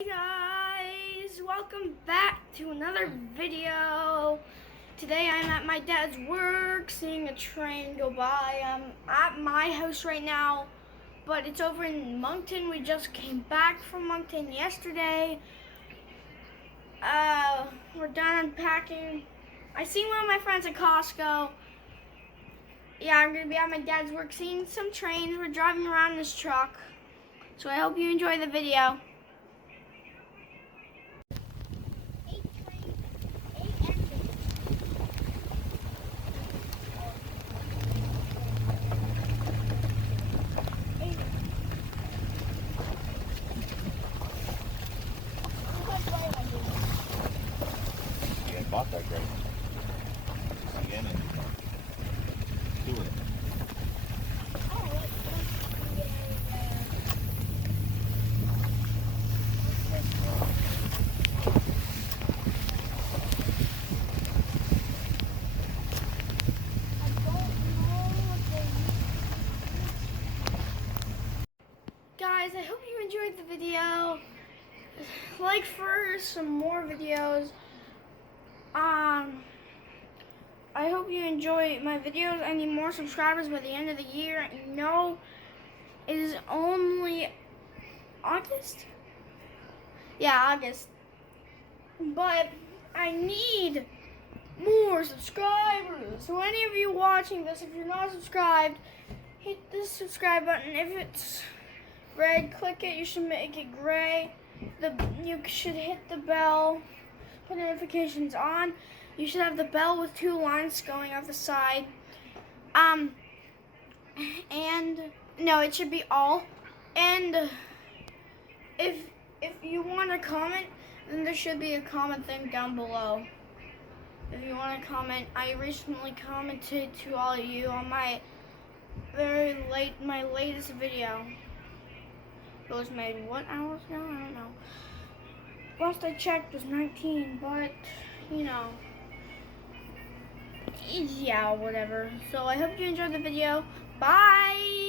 Hey guys, welcome back to another video. Today I'm at my dad's work seeing a train go by. I'm at my house right now, but it's over in Moncton. We just came back from Moncton yesterday. We're done unpacking. I seen one of my friends at Costco. Yeah, I'm gonna be at my dad's work seeing some trains. We're driving around in this truck. So I hope you enjoy the video. Bought that great again and do it. Guys, I hope you enjoyed the video. Like for some more videos. I hope you enjoy my videos. I need more subscribers by the end of the year. No, it is only August? Yeah, August. But I need more subscribers. So any of you watching this, if you're not subscribed, hit the subscribe button. If it's red, click it. You should make it gray. You should hit the bell. Put notifications on. You should have the bell with 2 lines going off the side. And no, it should be all. And if you want to comment, then there should be a comment thing down below. If you want to comment, I recently commented to all of you on my latest video. It was made what hours ago? I don't know. Last I checked was 19, but you know, yeah, whatever. So I hope you enjoyed the video. Bye.